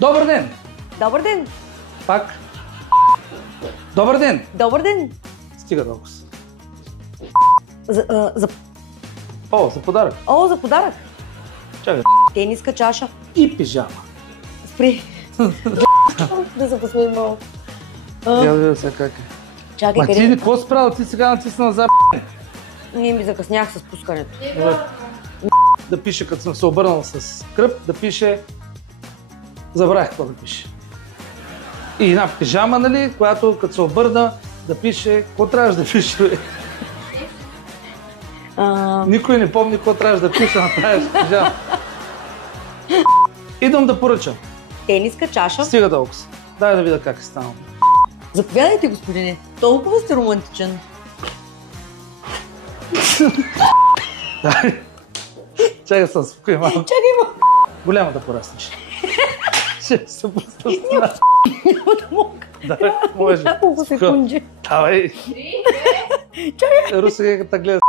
Добър ден! Добър ден! Пак. Добър ден! Добър ден! Стига толкова. За За подарък. за подарък! Чакай. Тениска чаша. И пижама. Спри. Да се посмеем малко. Я да видя сега как е. Чакай, Ма ти къде? какво си правил? Ти сега натисна за Ние ми закъснях с пускането. да пише, като съм се обърнал с кръп, да пише... Забравих какво да пише. И една пижама, нали, която като се обърна, да пише... Какво трябваше да пише, бе? Никой не помни какво трябваше да пише на тази пижама. Идвам да поръчам. Тениска чаша. Стига толкова. Дай да видя как е станало. Заповядайте, господине. Толкова сте романтичен. Чакай съм спокоен малко. Чакай малко. Голямо да пораснеш. Ще се пусна. Няма да мога. Да, може. Няколко секунди. Давай. Чакай. Руси, как гледа.